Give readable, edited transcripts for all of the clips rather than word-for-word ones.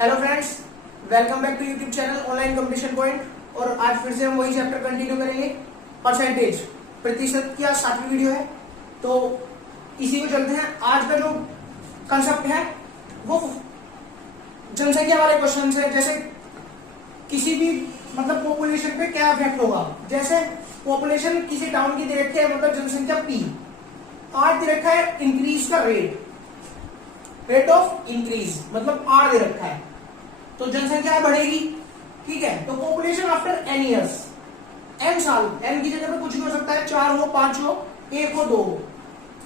Hello friends, welcome back to YouTube channel online competition point. और आज फिर से हम वही चैप्टर कंटिन्यू करेंगे। परसेंटेज, प्रतिशत की 7वीं वीडियो है, तो इसी को चलते हैं। आज का जो कंसेप्ट है वो जनसंख्या वाले क्वेश्चन है। जैसे किसी भी मतलब पॉपुलेशन पे क्या इफेक्ट होगा। जैसे पॉपुलेशन किसी टाउन की दे रखी है, मतलब जनसंख्या P, आज दे रखा है इंक्रीज का रेट ऑफ इंक्रीज, मतलब R दे रखा है, तो जनसंख्या बढ़ेगी। ठीक है, तो population after n years, n साल, n की जगह पे कुछ भी हो सकता है, 4 हो, 5 हो, 1 हो, 2 हो।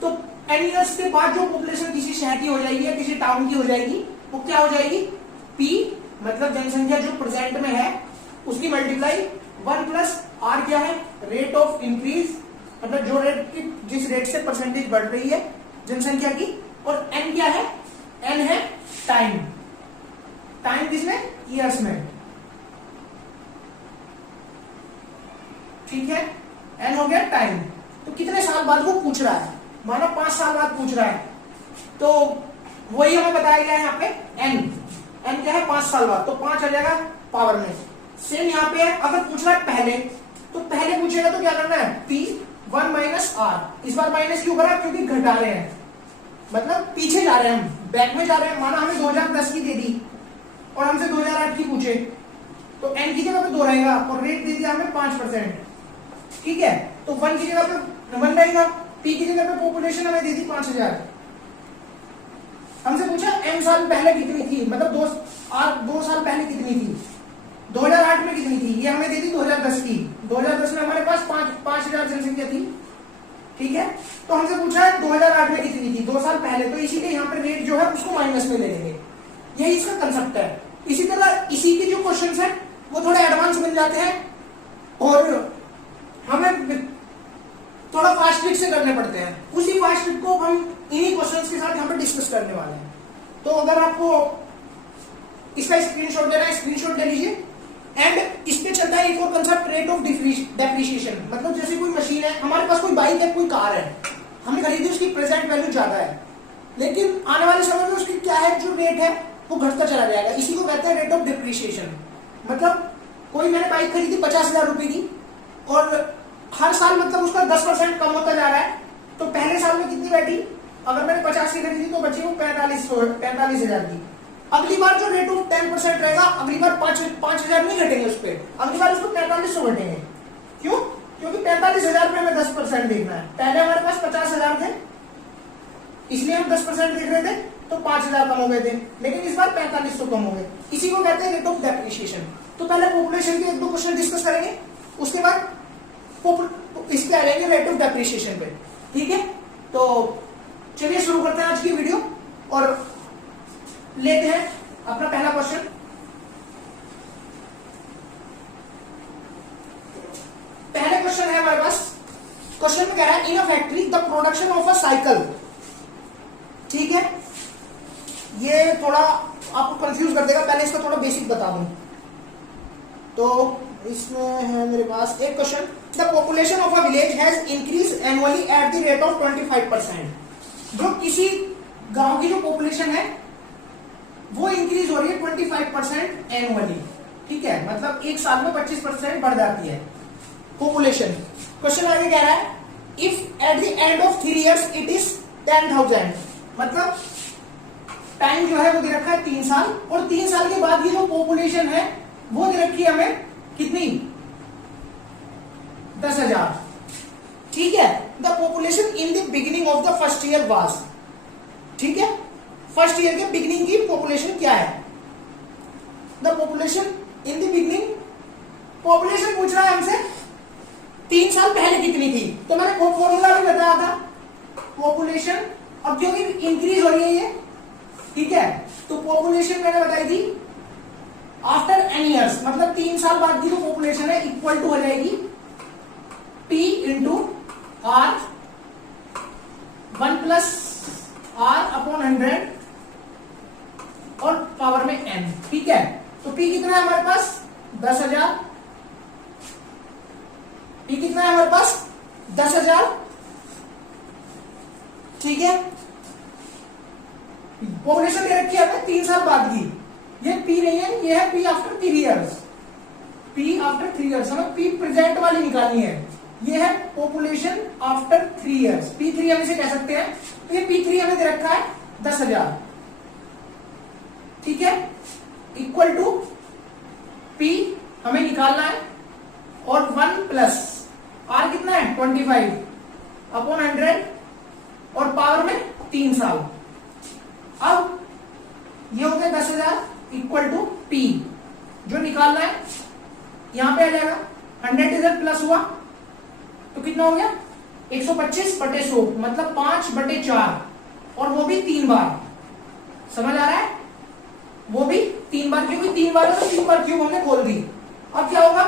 तो n ईयर्स के बाद जो पॉपुलेशन किसी शहर की हो जाएगी या किसी टाउन की हो जाएगी, वो क्या हो जाएगी? P, मतलब जनसंख्या जो प्रेजेंट में है उसकी मल्टीप्लाई 1 प्लस R क्या है? रेट ऑफ इंक्रीज, मतलब जो जिस रेट से परसेंटेज बढ़ रही है जनसंख्या की। और n क्या है? n है टाइम। टाइम किसमें? ईयर्स में। ठीक है, n हो गया टाइम। तो कितने साल बाद वो पूछ रहा है? मानो 5 साल बाद पूछ रहा है, तो वही हमें बताया गया है यहाँ पे n क्या है? 5 साल बाद, तो 5 आ जाएगा पावर में। सेम यहाँ पे है, अगर पूछ रहा है पहले, तो पहले पूछेगा तो क्या करना है? P 1 minus R। इस बार माइनस क्यों करा? क्योंकि घटा रहे हैं, मतलब पीछे जा रहे हैं, हम बैक में जा रहे हैं। माना हमें 2010 की दे दी और हमसे 2008 की पूछे, तो n की जगह पे 2 रहेगा और रेट दे दिया हमें 5%। ठीक है, तो 1 की जगह पे 1 रहेगा, p की जगह पे पॉपुलेशन हमें दे दी 5000। हमसे पूछा m साल पहले कितनी थी, मतलब 2 साल पहले कितनी थी, 2008 में कितनी थी, ये हमें दे दी 2010 की। 2010 में हमारे पास 5000 जनसंख्या थी। ठीक है, तो हमसे पूछा है 2008 में कितनी थी, 2 साल पहले, तो इसीलिए यहाँ पे रेट जो है उसको माइनस में ले लेंगे। यही इसका कंसेप्ट है। इसी तरह इसी के जो क्वेश्चंस हैं वो थोड़े एडवांस बन जाते हैं और हमें थोड़ा फास्ट ट्रिक से करने पड़ते हैं। उसी फास्ट ट्रिक को हम इन्हीं क्वेश्चंस के साथ यहाँ पे डिस्कस करने वाले हैं। तो अगर आपको इसका स्क्रीनशॉट लेना है, स्क्रीनशॉट ले लीजिए। एंड इसके चलता है एक और कंसेप्ट, रेट ऑफ डेप्रिसिएशन। मतलब जैसे कोई मशीन है, हमारे पास कोई बाइक है, कोई कार है, हमने खरीदी, उसकी प्रेजेंट वैल्यू ज्यादा है, लेकिन आने वाले समय में उसकी क्या है, जो रेट है वो घटता चला जाएगा। इसी को कहते हैं रेट ऑफ डिप्रिसिएशन। मतलब कोई मैंने बाइक खरीदी 50,000 रुपए की और हर साल मतलब उसका 10% कम होता जा रहा है, तो पहले साल में कितनी बैठी? अगर मैंने 50 की खरीदी तो बची वो 45,000 की। अगली बार जो रेट ऑफ 10% रहेगा, अगली बार 5,000 नहीं घटेंगे उस पर, अगली बार उसको 4500 घटेंगे। क्यों? क्योंकि 45,000 पे हमें 10% देखना है। पहले हमारे पास 50,000 थे, इसलिए हम 10% देख रहे थे, तो 5,000 कम हो गए थे, लेकिन इस बार 4500 कम हो गए। इसी को कहते हैं रेट ऑफ डेप्रिसिएशन। तो पहले पॉपुलेशन के 1-2 क्वेश्चन डिस्कस करेंगे, उसके बाद इसके आ जाएंगे रेट ऑफ डेप्रिसिएशन पे। ठीक है, तो चलिए शुरू करते हैं आज की वीडियो और लेते हैं अपना पहला क्वेश्चन। पहले क्वेश्चन है हमारे पास। क्वेश्चन में कह रहा है in a factory the production of a cycle. ठीक है, ये थोड़ा आपको कंफ्यूज कर देगा, पहले इसका थोड़ा बेसिक बता दूं। तो इसमें है मेरे पास एक question, the population of a village has increase annually at the rate of 25%। जो किसी गांव की जो पॉपुलेशन है वो इंक्रीज हो रही है 25% एनुअली। ठीक है, मतलब एक साल में 25% बढ़ जाती है पॉपुलेशन। क्वेश्चन आगे कह रहा है if at the end of 3 years it is 10,000। मतलब टाइम जो है वो दे रखा है 3 साल, और 3 साल के बाद की जो पॉपुलेशन है वो दे रखी है हमें कितनी? 10,000। ठीक है, the population in the beginning of the first year was. ठीक है, फर्स्ट ईयर के बिगिनिंग की पॉपुलेशन क्या है? The population in the beginning, population पूछ रहा है हमसे 3 साल पहले कितनी थी, तो मैंने वो फॉर्मूला भी बताया था। पॉपुलेशन अब क्योंकि इंक्रीज हो रही है ये, ठीक है, तो पॉपुलेशन मैंने बताई थी आफ्टर n ईयर्स, मतलब 3 साल बाद की जो पॉपुलेशन है इक्वल टू हो जाएगी P into R 1 plus R upon 100 और पावर में n। ठीक है, तो P कितना है हमारे पास? 10,000। P कितना है हमारे पास? 10,000। ठीक है, पॉपुलेशन दे रखी है हमें 3 साल बाद की, ये पी नहीं है, ये है P after 3 years. P after 3 years, हमें पी प्रेजेंट वाली निकालनी है। ये है पॉपुलेशन आफ्टर 3 इयर्स, P3 हम इसे कह सकते हैं। तो ये P3 हमें दे रखा है 10,000, ठीक है, इक्वल टू P हमें निकालना है, और 1 प्लस R कितना है 25 अपॉन 100, और पावर में 3 साल। अब ये हो गया 10,000 इक्वल टू P, जो निकालना है यहां पे आ जाएगा। 100 इधर प्लस हुआ तो कितना हो गया 125/100, मतलब 5/4, और वो भी 3 बार। समझ आ रहा है, वो भी 3 बार, क्योंकि 3 बार है तो 3 बार क्यूब हमने खोल दी। अब क्या होगा,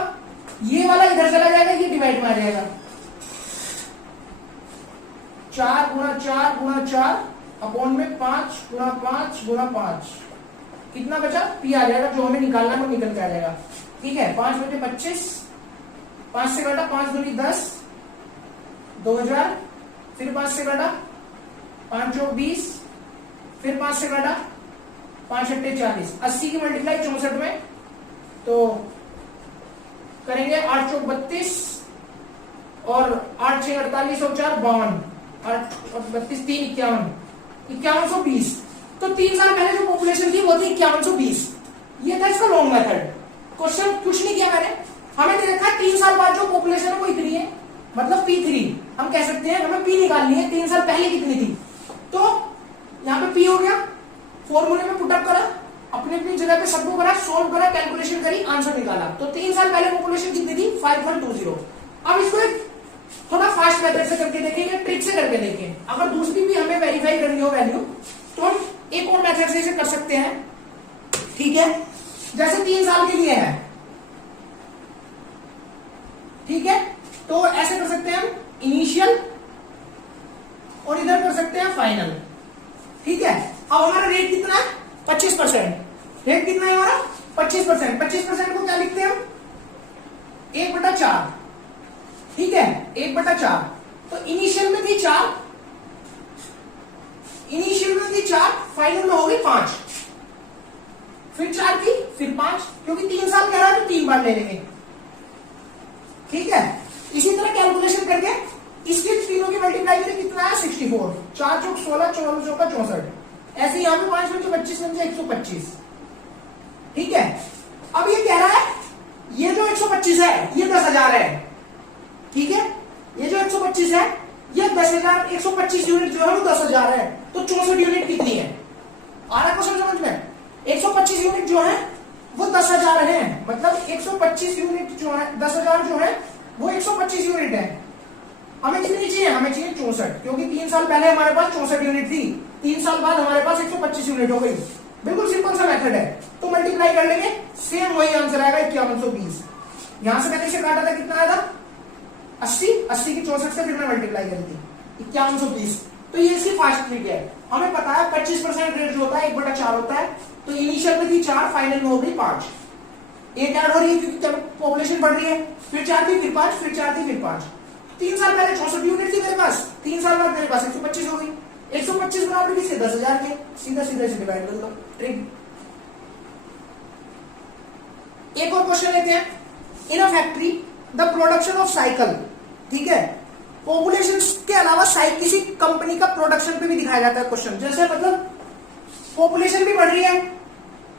ये वाला इधर चला जाएगा, ये डिवाइड में आ जाएगा। 4 गुणा 4 गुणा 4 अपॉन में 5 गुणा 5 गुणा 5, कितना बचा P आ जाएगा, जो हमें निकालना है वो निकल के आ जाएगा। ठीक है, 5/25, 5 से काटा 5 दूनी 10, 2000, फिर 5 से काटा 5 चौक 20, फिर 5 से काटा 5 अट्ठे 40, 80 की मल्टीप्लाई 64 में, तो करेंगे 8 चौक 32, और 8 6 48 और 4 52, 8 और 32 3 51, 5120। तो 3 साल पहले जो पॉपुलेशन थी वो थी 5120। ये था इसका लॉन्ग मेथड। क्वेश्चन कुछ नहीं किया मैंने, हमें दे रखा है 3 साल बाद जो पॉपुलेशन है वो इतनी है, मतलब P3 हम कह सकते हैं, हमें P निकालनी है 3 साल पहले कितनी थी। तो यहाँ पे P हो गया, फॉर्मूले में पुटअप करा, अपनी अपनी जगह पे सबको करा, सोल्व करा, कैलकुलेशन करी, आंसर निकाला। तो 3 साल पहले पॉपुलेशन कितनी थी 5120। अब इसको एक थोड़ा फास्ट मेथड से करके देखेंगे, ट्रिक से करके देखें। अगर दूसरी भी हमें वेरीफाई करनी हो वैल्यू, तो हम एक और मेथड से इसे कर सकते हैं। ठीक है, जैसे 3 साल के लिए है, ठीक है, तो ऐसे कर सकते हैं हम इनिशियल, और इधर कर सकते हैं फाइनल। ठीक है, अब हमारा रेट कितना है 25%। रेट कितना है हमारा 25%। 25% को क्या लिखते हैं हम 1/4। ठीक है, 1/4। तो इनिशियल में थी 4, इनिशियल में थी 4, फाइनल में हो गई 5, फिर 4 की, फिर 5, क्योंकि 3 साल कह रहा है तो 3 बार ले लेंगे। ठीक है, इसी तरह कैलकुलेशन करके इसके तीनों की मल्टीप्लाई करें, कितना है 64, 4 चौक 16, 14 चौका 64, ऐसे यहां पे 5 बच्चे 25 बन जाए 125। ठीक है, अब ये कह रहा है ये जो 125 है ये 10,000 है। ठीक है, ये जो 125 है ये 10,000, 125 यूनिट जो है वो 10,000 है, तो 64 यूनिट कितनी है। आ रहा क्वेश्चन समझ में, 125 यूनिट जो है वो 10,000 है, मतलब 125 यूनिट जो है 10,000 जो है वो 125 यूनिट है। हमें कितनी चाहिए, हमें चाहिए 64, क्योंकि 3 साल पहले हमारे पास 64 यूनिट थी, 3 साल बाद हमारे पास 125 यूनिट हो गई। बिल्कुल सिंपल सा मेथड है, तो मल्टीप्लाई कर लेंगे, सेम वही आंसर आएगा 5120। यहां से मैंने इसे काटा था, कितना आया था 80, 80 की 64 से फिर मैं मल्टीप्लाई करी थी 5120। तो ये इसकी फास्ट ट्रिक है। हमें पता है 25% रेट जो होता है 1/4 होता है, तो इनिशियल में थी 4, फाइनल में हो गई 5, एक ऐड हो रही है क्योंकि पॉपुलेशन बढ़ रही है, फिर 4 थी फिर 5, फिर 4 थी फिर 5। 3 साल पहले 64 यूनिट थी मेरे पास, 3 साल बाद मेरे पास 125 हो गई। 125 बराबर किसके 10,000 के, सीधा सीधा से डिवाइड कर दो, ट्रिक। एक और क्वेश्चन लेते हैं। In a factory the production of cycle, ठीक है, पॉपुलेशन के अलावा किसी कंपनी का प्रोडक्शन पे भी दिखाया जाता है क्वेश्चन। जैसे मतलब पॉपुलेशन भी बढ़ रही है,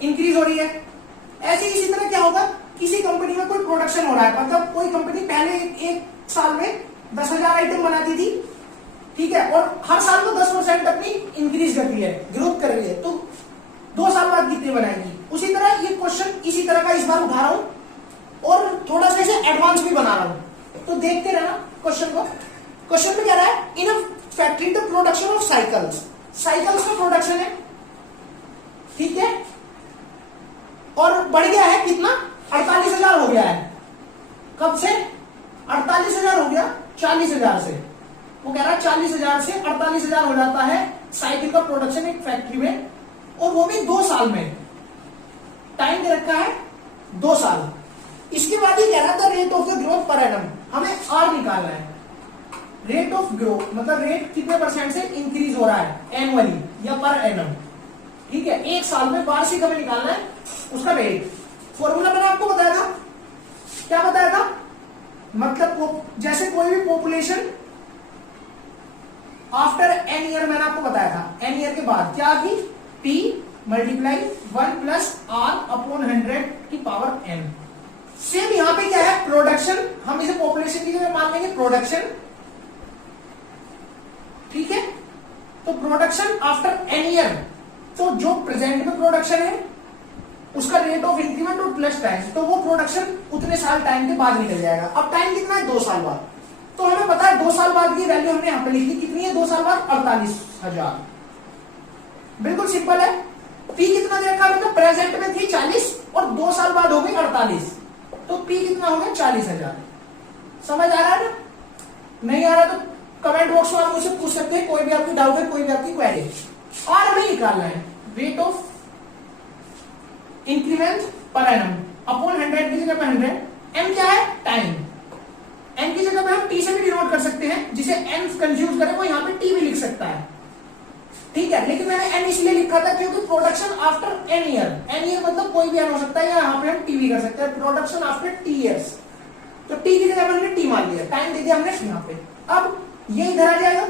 इंक्रीज हो रही है, ऐसे इसी तरह क्या होगा, किसी कंपनी में कोई प्रोडक्शन हो रहा है, मतलब कोई कंपनी पहले एक साल में 10,000 आइटम बनाती थी, ठीक है, और हर साल को 10% अपनी इंक्रीज कर रही है, ग्रोथ कर रही है, तो 2 साल बाद कितनी बनाएगी। उसी तरह ये क्वेश्चन इसी तरह का इस बार उठा रहा हूं, और थोड़ा सा इसे एडवांस भी बना रहा हूं, तो देखते रहना क्वेश्चन को। क्वेश्चन में क्या रहा है, in a factory the production of cycles, cycles का प्रोडक्शन है, ठीक है, और बढ़ गया है कितना 48,000 हो गया है। कब से 48,000 हो गया 40,000 से। वो कह रहा है 40,000 से 48,000 हो जाता है साइकिल का प्रोडक्शन एक फैक्ट्री में, और वो भी 2 साल में। टाइम दे रखा है 2 साल। इसके बाद ही कह रहा था rate of the growth per annum, हमें आर निकालना है। रेट ऑफ ग्रोथ मतलब रेट कितने % से इंक्रीज हो रहा है एनुअली या पर एनम, ठीक है, एक साल में वार्षिक हमें निकालना है उसका रेट। फॉर्मूला मैंने आपको बताया था, क्या बताया था, मतलब जैसे कोई भी पॉपुलेशन आफ्टर एन ईयर, मैंने आपको बताया था एन ईयर के बाद क्या थी, P multiply 1 plus R upon 100 की पावर n। सेम यहां पे क्या है, प्रोडक्शन, हम इसे पॉपुलेशन की जगह मान लेंगे प्रोडक्शन, ठीक है। तो प्रोडक्शन आफ्टर एन ईयर, तो जो प्रेजेंट में प्रोडक्शन है उसका रेट ऑफ इंक्रीमेंट और प्लस टाइम, तो वो प्रोडक्शन उतने साल टाइम के बाद निकल जाएगा। अब टाइम कितना है, 2 साल बाद। तो हमें पता है 2 साल बाद की वैल्यू हमने यहां पे लिखी, कितनी है 2 साल बाद, 48,000। बिल्कुल सिंपल है। पी कितना देखा, मतलब प्रेजेंट में थी 40 और 2 साल बाद हो गई 48, तो पी कितना हो गया 40,000। समझ आ रहा है ना? नहीं आ रहा तो कमेंट बॉक्स में आप मुझसे पूछ सकते हैं, कोई भी आपकी डाउट है, कोई भी आपकी क्वेरी। और हमें निकालना है rate of increment per annum upon 100 की जगह पे 100, एम क्या है, टाइम। एन की जगह पे हम टी से भी डिनोट कर सकते हैं, जिसे एन कंफ्यूज करे वो यहाँ पे टी भी लिख सकता है, ठीक है। लेकिन मैंने एन इसलिए लिखा था क्योंकि production after n year, n year मतलब कोई भी एन हो सकता है, या यहाँ पे हम टी भी कर सकते हैं, प्रोडक्शन आफ्टर टी ईयर्स। तो टी की जगह हमने टी मान लिया, टाइम दे दिया हमने यहाँ पे। अब ये इधर आ जाएगा,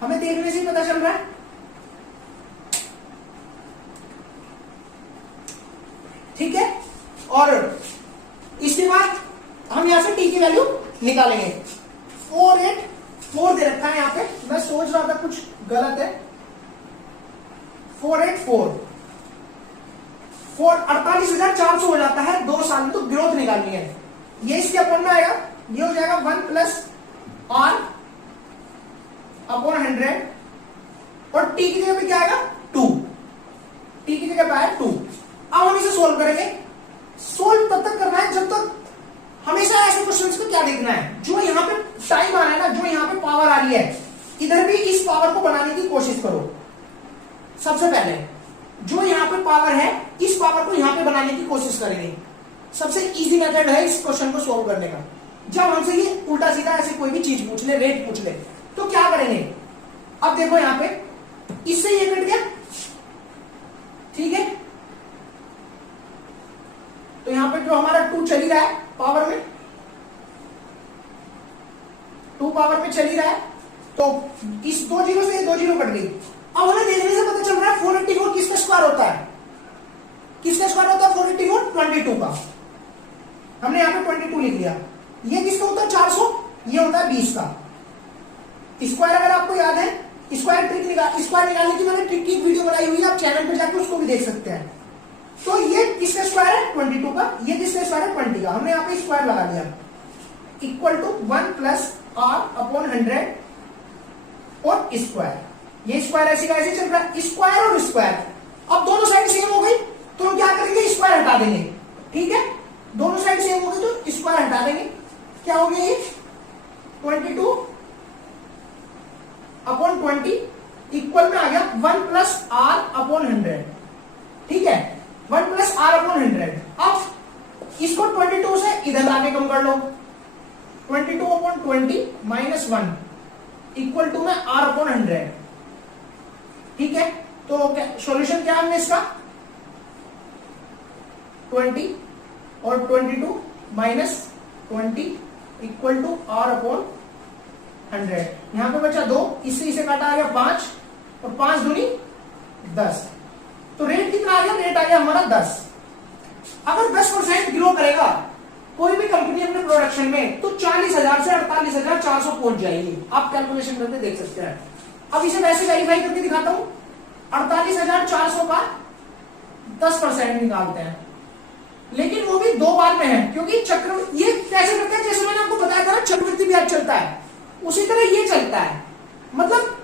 हमें देखने से ही पता चल रहा है, ठीक है। और इसके बाद हम यहां से टी की वैल्यू निकालेंगे। 484 दे रखा है यहां पे, मैं सोच रहा था कुछ गलत है। 484 48,400 हो जाता है 2 साल में, तो ग्रोथ निकालनी है। ये इसके अपन में आएगा, ये हो जाएगा 1 प्लस आर अपॉन 100, और टी की जगह पे क्या आएगा 2, टी की जगह पे आया 2। अब हम इसे सोल्व करेंगे। सोल्व तब तक करना है जब तक, हमेशा ऐसे क्वेश्चंस को क्या देखना है, जो यहाँ पे टाइम आ रहा है ना, जो यहाँ पे पावर आ रही है, इधर भी इस पावर को बनाने की कोशिश करो। सबसे पहले जो यहाँ पे पावर है, इस पावर को यहाँ पे बनाने की कोशिश करेंगे। सबसे इजी मेथड है इस क्वेश्चन को सोल्व करने का। जब हमसे ये उल्टा सीधा ऐसे कोई भी चीज पूछ ले, रेट पूछ ले, तो क्या करेंगे, अब देखो यहाँ पे इससे ये कट गया, ठीक है। तो यहां पे जो हमारा 2 चल ही रहा है पावर में, 2 पावर में चल ही रहा है, तो इस 2 जीरो से 2 जीरो कट गई। अब हमें देखने से पता चल रहा है 484 किसका स्क्वायर होता है, किसका स्क्वायर होता है 484, 22 का। हमने यहां पे 22 लिख लिया। ये किसका होता है 400, ये होता है 20 का। स्क्वायर अगर आपको याद है, स्क्वायर निकालने की मैंने ट्रिक की वीडियो बनाई हुई है, आप चैनल पर जाकर उसको भी देख सकते हैं। तो ये किसका स्क्वायर है 22 का, ये किसका स्क्वायर है 20 का। हमने यहाँ पे स्क्वायर लगा दिया, equal to 1 plus R upon 100 और स्क्वायर। ये स्क्वायर ऐसे का ऐसे चल रहा है, स्क्वायर और स्क्वायर। अब दोनों साइड सेम हो गई तो हम क्या करेंगे, स्क्वायर हटा देंगे, ठीक है। दोनों साइड सेम हो गई तो स्क्वायर हटा देंगे। क्या हो गया ये 22 अपॉन 20 इक्वल में आ गया 1 प्लस आर अपॉन 100, ठीक है। 1 प्लस आर अपॉन 100। अब इसको 22 से इधर लाके कम कर लो, 22 अपॉन 20 माइनस 1 इक्वल टू में आर अपॉन 100, ठीक है। तो सॉल्यूशन क्या है इसका 20 और 22 minus 20 equal to R upon 100। यहां पे बचा 2, इससे इसे काटा आ गया 5 और 5 दूनी 10। तो रेट कितना आ गया, रेट आ गया हमारा 10। अगर 10% ग्रो करेगा कोई भी कंपनी अपने प्रोडक्शन में, तो 40,000 से 48,400 पहुंच जाएगी। आप कैलकुलेशन करके देख सकते हैं। अब इसे वैसे वेरीफाई करके दिखाता हूं। 48,400 का 10% निकालते हैं, लेकिन वो भी 2 बार में है, क्योंकि चक्र ये कैसे करते हैं, जैसे मैंने आपको बताया था ना चक्रवृद्धि ब्याज चलता है, उसी तरह ये चलता है। मतलब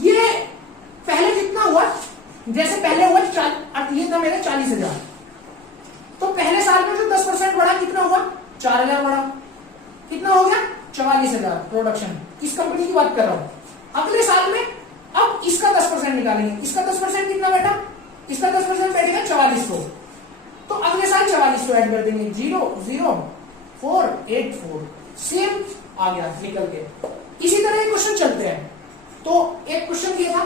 ये पहले कितना हुआ, जैसे पहले हुआ ये था मेरे 40,000, तो पहले साल में जो 10% बढ़ा कितना हुआ 4,000 बढ़ा, कितना हो गया 44,000 प्रोडक्शन। इस कंपनी की बात कर रहा हूं। अगले साल में अब इसका 10% निकालेंगे, इसका 10% कितना बैठा, इसका 10% बैठेगा 4400, तो अगले साल 4400 ऐड कर देंगे, 00484 सेम आ गया निकल के। इसी तरह ये क्वेश्चन चलते हैं। तो एक क्वेश्चन ये था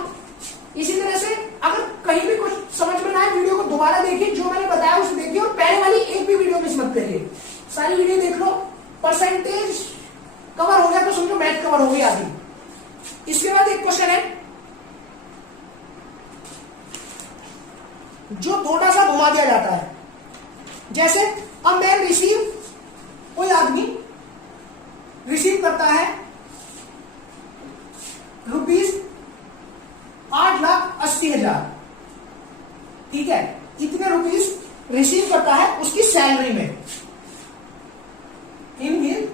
इसी तरह से अगर कहीं भी कुछ समझ में ना आए वीडियो को दोबारा देखिए, जो मैंने बताया उसे देखिए और पहले वाली एक भी वीडियो मिस मत करिए, सारी वीडियो देख लो। परसेंटेज कवर हो गया तो समझो मैथ कवर हो गई आधी। इसके बाद एक क्वेश्चन है जो थोड़ा सा घुमा दिया जाता है, जैसे अ मैन रिसीव, कोई आदमी रिसीव करता है ₹8,80,000, ठीक है, इतने रुपीस रिसीव करता है उसकी सैलरी में, in his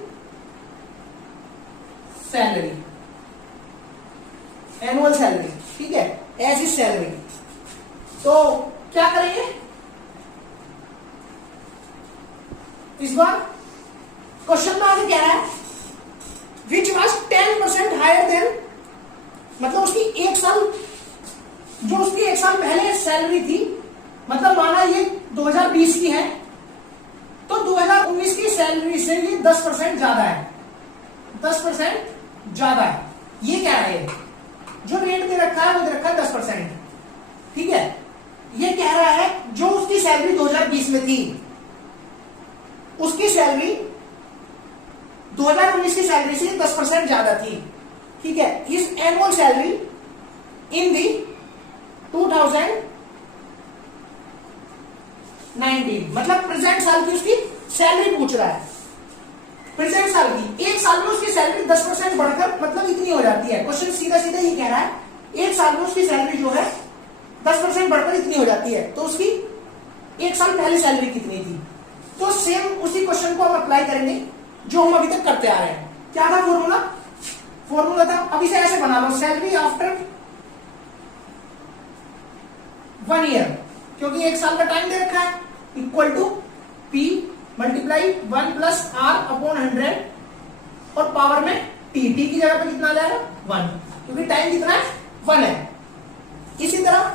salary, annual salary, ठीक है, एज हिज सैलरी। तो क्या करेंगे इस बार? क्वेश्चन में आगे कह रहा है विच वॉज 10% हायर देन, मतलब उसकी एक साल, जो उसकी एक साल पहले सैलरी थी, मतलब माना ये 2020 की है तो 2019 की सैलरी से ये 10% ज्यादा है, 10% ज्यादा है। ये क्या है, जो रेट दे रखा है वो दे रखा है 10%, ठीक है। ये कह रहा है जो उसकी सैलरी 2020 में थी उसकी सैलरी 2019 की सैलरी से 10% ज्यादा थी, ठीक है। इस एनुअल सैलरी इन दी 2019, मतलब प्रेजेंट साल की उसकी सैलरी पूछ रहा है, प्रेजेंट साल की। एक साल में उसकी सैलरी 10% बढ़कर मतलब इतनी हो जाती है। क्वेश्चन सीधा सीधा ये कह रहा है एक साल में उसकी सैलरी जो है 10% बढ़कर इतनी हो जाती है, तो उसकी एक साल पहले सैलरी कितनी थी? तो सेम उसी क्वेश्चन को हम अप्लाई करेंगे जो हम अभी तक करते आ रहे हैं। क्या था फॉर्मूला? फॉर्मूला था, अभी से ऐसे बना लो, सैलरी आफ्टर 1 ईयर, क्योंकि एक साल का टाइम दे रखा है, equal to P multiply 1 plus R upon 100 और पावर में T की जगह पे कितना आ जाएगा 1, क्योंकि टाइम कितना है 1 है। इसी तरह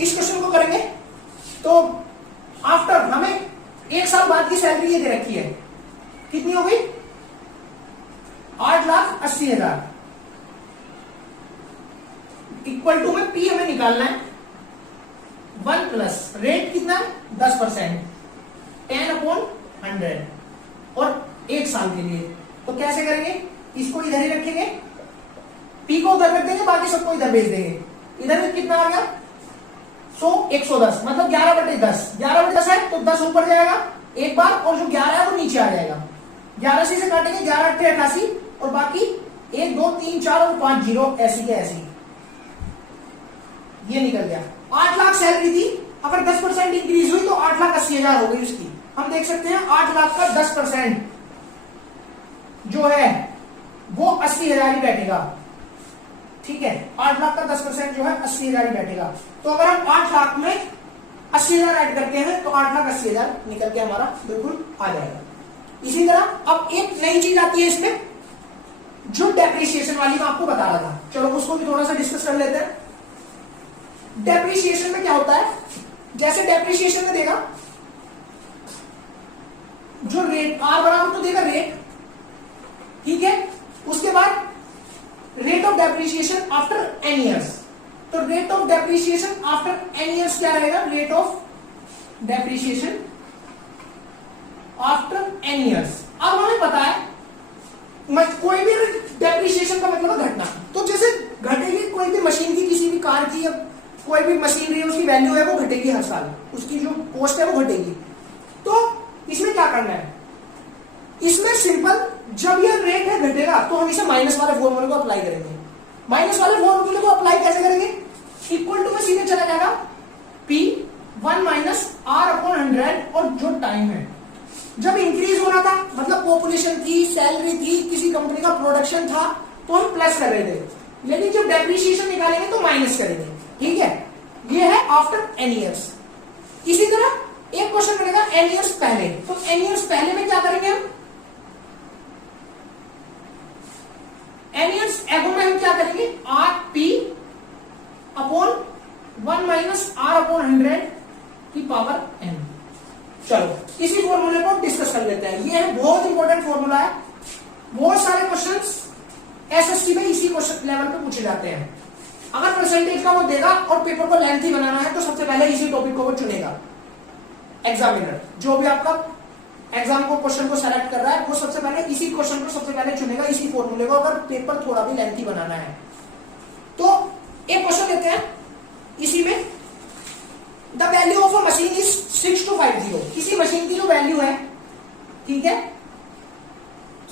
इस क्वेश्चन को करेंगे तो आफ्टर हमें एक साल बाद की सैलरी ये दे रखी है, कितनी हो गई 8,80,000, इक्वल टू में P हमें निकालना है 1 प्लस रेट कितना है 10%, 10 अपॉन 100 और एक साल के लिए। तो कैसे करेंगे, इसको इधर ही रखेंगे, P को उधर रख देंगे, बाकी सबको इधर भेज देंगे। इधर में कितना आ गया 110, मतलब 11/10, 11/10 है तो 10 ऊपर जाएगा एक बार और जो 11 है वो नीचे आ जाएगा। 11 से काटेंगे, 11×8 = 88 और बाकी 1 2 3 4 और 5 0 ऐसी के ऐसी, ये निकल गया। 8 लाख सैलरी थी, अगर 10% इंक्रीज हुई तो 8,80,000 हो गई उसकी। हम देख सकते हैं 8 लाख का 10% जो है वो 80,000 ही बैठेगा, ठीक है। 8 लाख का 10% जो है 80,000 ही बैठेगा। तो अगर हम 8 लाख में 80,000 ऐड करते हैं तो 8,80,000 निकल के हमारा बिल्कुल आ जाएगा। इसी तरह अब एक नई चीज आती है इसमें, जो डेप्रिसिएशन वाली मैं आपको बता रहा था, चलो उसको भी थोड़ा सा डिस्कस कर लेते हैं। डेप्रिसिएशन में क्या होता है, जैसे डेप्रिसिएशन में देगा जो रेट R बराबर तो देगा रेट, ठीक है। उसके बाद rate of depreciation after n years, तो rate of depreciation after n years क्या रहेगा, rate of depreciation after n years. अब हमें पता है कोई भी डेप्रिसिएशन का मतलब घटना, तो जैसे घटेगी कोई भी मशीन की, किसी भी कार की या कोई भी मशीनरी है उसकी वैल्यू है वो घटेगी हर साल, उसकी जो कॉस्ट है वो घटेगी। तो इसमें क्या करना है, इसमें सिंपल जब ये रेट है घटेगा तो हम इसे माइनस वाले फॉर्मूले को अप्लाई करेंगे। माइनस वाले फॉर्मूले को अप्लाई कैसे करेंगे, इक्वल टू में सीधे चला जाएगा P 1 माइनस R अपॉन 100 और जो टाइम है, जब इंक्रीज हो रहा था मतलब पॉपुलेशन थी, सैलरी थी, किसी कंपनी का प्रोडक्शन था तो हम प्लस कर रहे थे, लेकिन जब डेप्रिसिएशन निकालेंगे तो माइनस करेंगे, ठीक है। ये है आफ्टर n ईयर्स। इसी तरह एक क्वेश्चन करेगा n ईयर्स पहले, तो n ईयर्स पहले में क्या करेंगे हम, n ईयर्स एगो में हम क्या करेंगे RP upon 1 minus R upon 100 की पावर n। चलो इसी फॉर्मूले को डिस्कस कर लेते हैं, ये है बहुत इंपॉर्टेंट फॉर्मूला है, बहुत सारे क्वेश्चंस एसएससी में इसी क्वेश्चन लेवल पे पूछे जाते हैं। अगर परसेंटेज का वो देगा और पेपर को लेंथी बनाना है तो सबसे पहले इसी टॉपिक को वो चुनेगा। एग्जामिनर जो भी आपका एग्जाम को क्वेश्चन को सेलेक्ट कर रहा है वो सबसे पहले इसी क्वेश्चन को सबसे पहले चुनेगा, इसी फॉर्मूले को, अगर पेपर थोड़ा भी लेंथी बनाना है तो। एक क्वेश्चन लेते हैं इसी में, the value of a machine is 6250। किसी मशीन की जो वैल्यू है, ठीक है,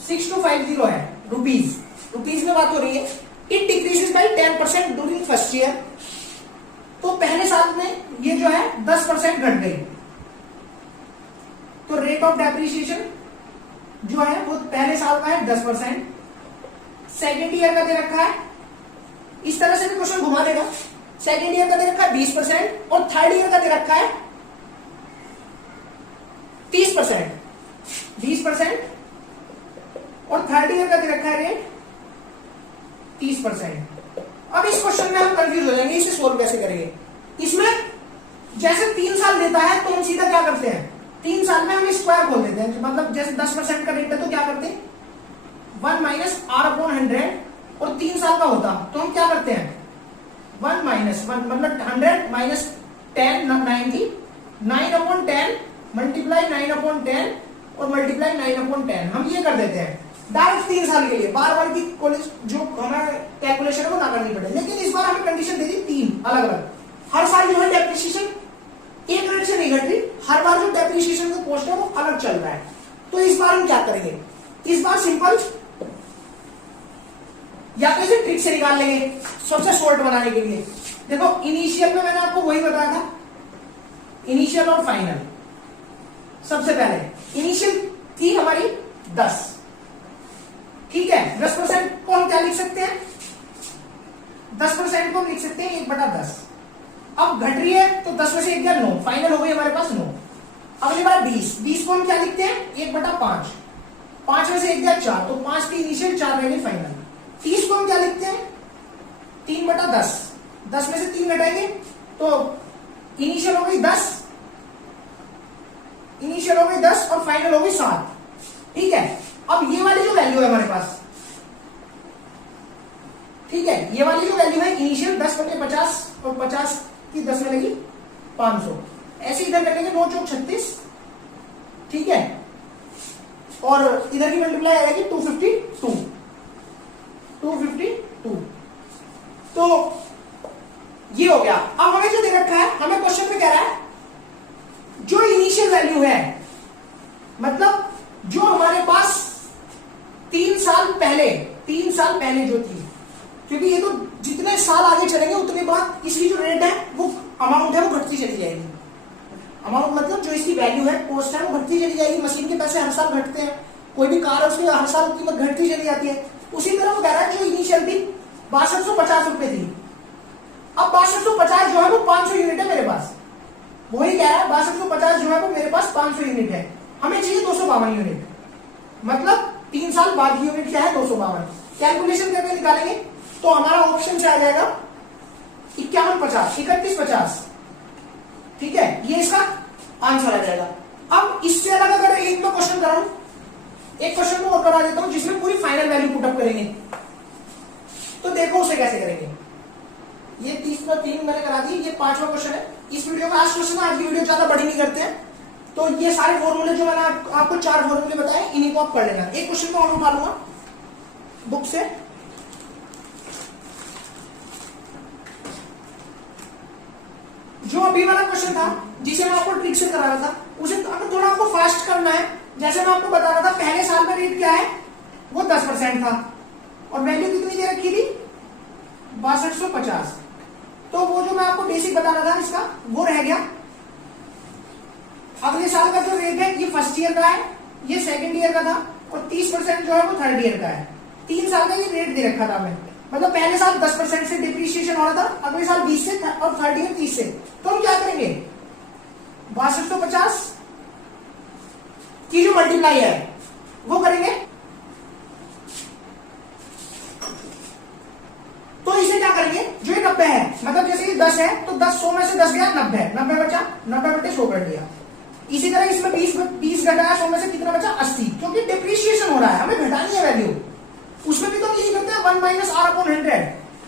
6250 है रुपीज, रुपीज में बात हो रही है। It decreases by 10% during first year. तो पहले साल में ये जो है 10% घट गई, तो रेट ऑफ डेप्रिसिएशन जो है वो पहले साल का है 10%। सेकेंड ईयर का दे रखा है, इस तरह से भी क्वेश्चन घुमा देगा। सेकेंड ईयर का दे रखा है 20% और थर्ड ईयर का दे रखा है 30%। 20% और थर्ड ईयर का दे रखा है रेट 30%। अब इस क्वेश्चन में हम कंफ्यूज हो जाएंगे, इसे सोल्व कैसे करेंगे। इसमें जैसे 3 साल देता है तो हम सीधा क्या करते हैं, 3 साल में हम स्क्वायर खोल देते हैं। मतलब जैसे 10% का रेट है तो क्या करते हैं 1 माइनस R/100, और 3 साल का होता तो हम क्या करते हैं 1 माइनस 1 मतलब 100 माइनस 10 90, 9/10 मल्टीप्लाई 9/10 और मल्टीप्लाई 9/10। हम ये कर देते हैं डायरेक्ट 3 साल के लिए, बार बार की जो हमें कैलकुलेशन है वो ना करनी पड़े। लेकिन इस बार हमें कंडीशन दे दी 3 अलग अलग। हर साल जो है डेप्रिसिएशन एक रेट से नहीं घट रही, हर बार जो डेप्रिसिएशन का कॉस्ट है वो अलग चल रहा है। तो इस बार हम क्या करेंगे, इस बार सिंपल या तो इसे ट्रिक से निकाल लेंगे सबसे शॉर्ट बनाने के लिए। देखो इनिशियल में मैंने आपको वही बताया था, इनिशियल और फाइनल। सबसे पहले इनिशियल थी हमारी 10, ठीक है। 10% को हम क्या लिख सकते हैं, 10% को हम लिख सकते हैं 1/10। अब घट रही है तो 10 में से 1 गया 9, फाइनल हो गई हमारे पास 9। अगली बार 20 को हम क्या लिखते हैं 1/5, 5 में से 1 गया 4, तो 5 की इनिशियल 4 रहेगी फाइनल। 30 को हम क्या लिखते हैं 3/10, 10 में से 3 घटाएंगे तो इनिशियल हो गई 10, इनिशियल हो गई 10 और फाइनल हो गई 7, ठीक है। अब ये वाली जो वैल्यू है हमारे पास, ठीक है, ये वाली जो वैल्यू है इनिशियल 10/50 और 50 की 10 में लगी 500, ऐसे इधर रखेंगे 9 चौक 36, ठीक है, और इधर की मल्टीप्लाई आ जाएगी 252। तो ये हो गया। अब हमें जो दे रखा है, हमें क्वेश्चन में कह रहा है जो इनिशियल वैल्यू है, मतलब जो हमारे पास 3 साल पहले जो थी, क्योंकि ये तो जितने साल आगे चलेंगे उतने बाद इसकी जो रेट है वो अमाउंट है वो घटती चली जाएगी। अमाउंट मतलब जो इसकी वैल्यू है, कॉस्ट है, वो घटती चली जाएगी। मशीन के पैसे हर साल घटते हैं, कोई भी कार है उसकी हर साल कीमत घटती चली जाती है। उसी तरह वो कह रहा है जो इनिशियल थी 6250 रुपए थी, अब 6250 जो है वो 500 यूनिट है मेरे पास, वही कह रहा है 6250 जो है वो मेरे पास 500 यूनिट है, हमें चाहिए 252 यूनिट, मतलब 3 साल बाद की यूनिट क्या है 252। कैलकुलेशन करके निकालेंगे तो हमारा ऑप्शन से आ जाएगा 5150, 3150, ठीक है, ये इसका आंसर आ जाएगा। अब इससे अलग अगर एक तो क्वेश्चन कराऊं, एक क्वेश्चन को और करा देता हूं जिसमें पूरी फाइनल वैल्यू पुटअप करेंगे, तो देखो उसे कैसे करेंगे। ये 30/3 मैंने करा दी, ये 5वां क्वेश्चन है। इस वीडियो का आज क्वेश्चन है, आज की वीडियो ज्यादा बड़ी नहीं करते हैं, तो ये सारे फॉर्मूले जो मैंने आपको 4 फॉर्मूले बताए इन्हीं को आप पढ़ लेना। एक क्वेश्चन को और उठा लूंगा बुक से, जो अभी वाला क्वेश्चन था जिसे मैं आपको ट्रिक से करा रहा था, उसे अगर थोड़ा आपको फास्ट करना है, जैसे मैं आपको बता रहा था पहले साल में रेट क्या है वो 10% था और वैल्यू कितनी दे रखी थी 6250, तो वो जो मैं आपको बेसिक बता रहा था इसका वो रह गया। अगले साल का जो रेट है ये फर्स्ट ईयर का है, ये सेकंड ईयर का था, और 30% जो है वो थर्ड ईयर का है। 3 साल का ये रेट दे रखा था मैं, मतलब पहले साल 10% से डिप्रिसिएशन हो रहा था, अगले साल 20 से और थर्ड ईयर 30 से। तो हम क्या करेंगे 6250 की जो मल्टीप्लाई है वो करेंगे, तो इसे क्या करेंगे जो ये 90 है, मतलब जैसे कि 10 है तो 10 100 में से 10 गया 90, 90 बचा, 90/100 कर दिया। इसी तरह इसमें 20 घटाया 100 में से कितना बचा 80, क्योंकि डिप्रिसिएशन हो रहा है, हमें घटानी है वैल्यू। उसमें भी तो यही करते हैं 1 माइनस R/100,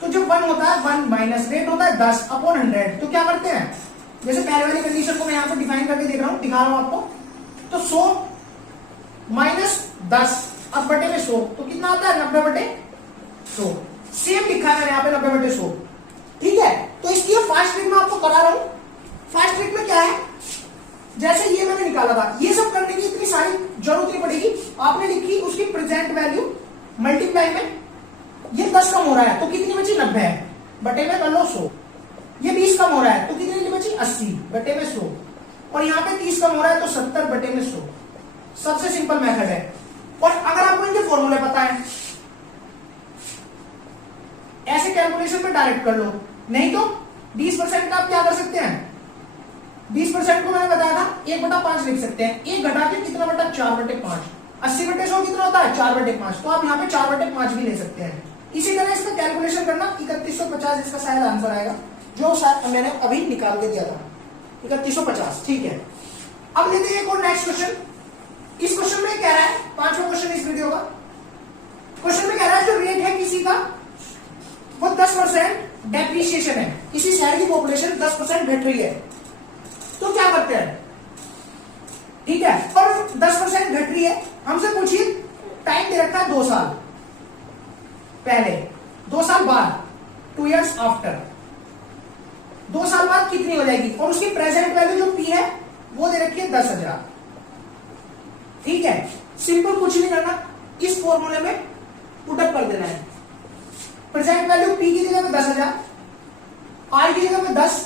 तो जब 1 होता है 1 माइनस रेट होता है 10 अपॉन 100, तो क्या करते हैं, जैसे पहले वाली कंडीशन को मैं यहाँ पर डिफाइन करके देख रहा हूँ, दिखा रहा हूँ आपको, तो 100 माइनस 10 अब बटे में 100, तो कितना आता है 90 बटे 100। सेम लिखा है मैंने यहाँ पे 90 बटे 100, ठीक है। तो इसकी फास्ट ट्रिक में आपको करा रहा हूं। फास्ट ट्रिक में क्या है, जैसे ये मैंने निकाला था, ये सब करने की इतनी सारी जरूरत नहीं पड़ेगी, आपने लिखी उसकी प्रेजेंट वैल्यू मल्टीप्लाई में, ये 10 कम हो रहा है तो कितनी बची 90 है, बटे में कर लो 100। ये 20 कम हो रहा है तो कितनी बची 80 बटे में 100, और यहाँ पे 30 कम हो रहा है तो 70 बटे में 100। सबसे सिंपल मेथड है। और अगर आपको इनके फॉर्मूले पता है, ऐसे कैलकुलेशन में डायरेक्ट कर लो, नहीं तो 20% का आप क्या कर सकते हैं, 20% को मैंने बताया था 1/5 लिख सकते हैं, 1 घटा के कितना बटा 4/5, 80 बटे 100 कितना होता है 4/5, तो आप यहाँ पे 4/5 भी ले सकते हैं। इसी तरह इसका कैलकुलेशन करना, 3150 इसका शायद आंसर आएगा, जो शायद मैंने अभी निकाल के दिया था 3150, ठीक है। अब लेते हैं एक और नेक्स्ट क्वेश्चन। इस क्वेश्चन में कह रहा है, 5वां क्वेश्चन इस वीडियो का, क्वेश्चन में कह रहा है जो रेट है किसी का वो 10% डेप्रिसिएशन है, किसी शहर की पॉपुलेशन 10% घट रही है, तो क्या करते हैं, ठीक है। और 10% घट रही है, हमसे पूछिए टाइम दे रखा है 2 साल पहले, 2 साल बाद, 2 years आफ्टर, 2 साल बाद कितनी हो जाएगी, और उसकी प्रेजेंट वैल्यू जो पी है वो दे रखी है 10,000, ठीक है। सिंपल, कुछ नहीं करना, इस फॉर्मूले में पुटअप कर देना है। प्रेजेंट वैल्यू पी की जगह पे 10,000, आर की जगह पे 10,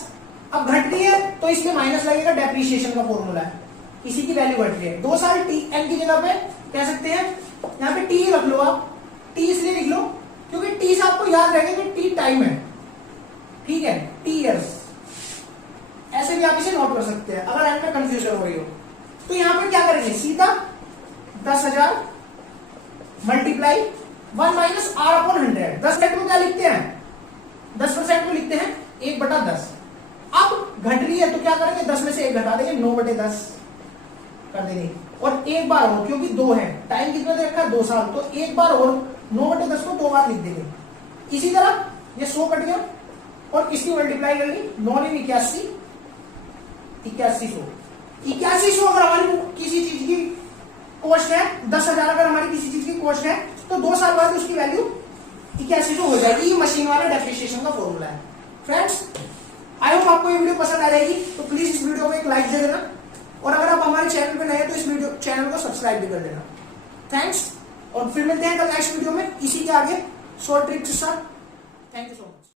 अब घट रही है तो इसमें माइनस लगेगा, डेप्रिसिएशन का फॉर्मूला है, किसी की वैल्यू घट रही है। 2 साल टी एन की जगह पे कह सकते हैं, यहाँ पे टी रख लो आप, टी इसलिए लिख लो क्योंकि टी से आपको याद रहेगा कि टी टाइम है, ठीक है, टी इयर्स, ऐसे भी आप इसे नोट कर सकते हैं अगर एन में कंफ्यूजन हो रही हो। तो यहाँ पर क्या करेंगे, सीधा 10,000 मल्टीप्लाई 1 माइनस आर अपॉन 100, 10% को क्या लिखते हैं, 10% को लिखते हैं 1/10। अब घट रही है तो क्या करेंगे, 10 में से 1 घटा देंगे, 9/10 कर देंगे, और एक बार और, क्योंकि 2 है, टाइम कितना दे रखा है 2 साल, तो एक बार और 9/10 को 2 बार लिख देंगे। इसी तरह ये 100 कट गया और इसकी मल्टीप्लाई कर ली, 9 ने 81, 8100 अगर हमारी किसी चीज की कॉस्ट है, 10,000 अगर हमारी किसी चीज की कॉस्ट है, तो 2 साल बाद उसकी वैल्यू 8100 हो जाएगी। ये मशीन वाला डेप्रिसिएशन का फॉर्मूला है। फ्रेंड्स, आई होप आपको ये वीडियो पसंद आ जाएगी, तो प्लीज इस वीडियो को एक लाइक दे देना, और अगर आप हमारे चैनल पे नए हैं तो इस वीडियो चैनल को सब्सक्राइब भी कर देना। थैंक्स, और फिर मिलते हैं कल नेक्स्ट वीडियो में इसी के आगे शॉर्ट ट्रिक के साथ। Thank you so much.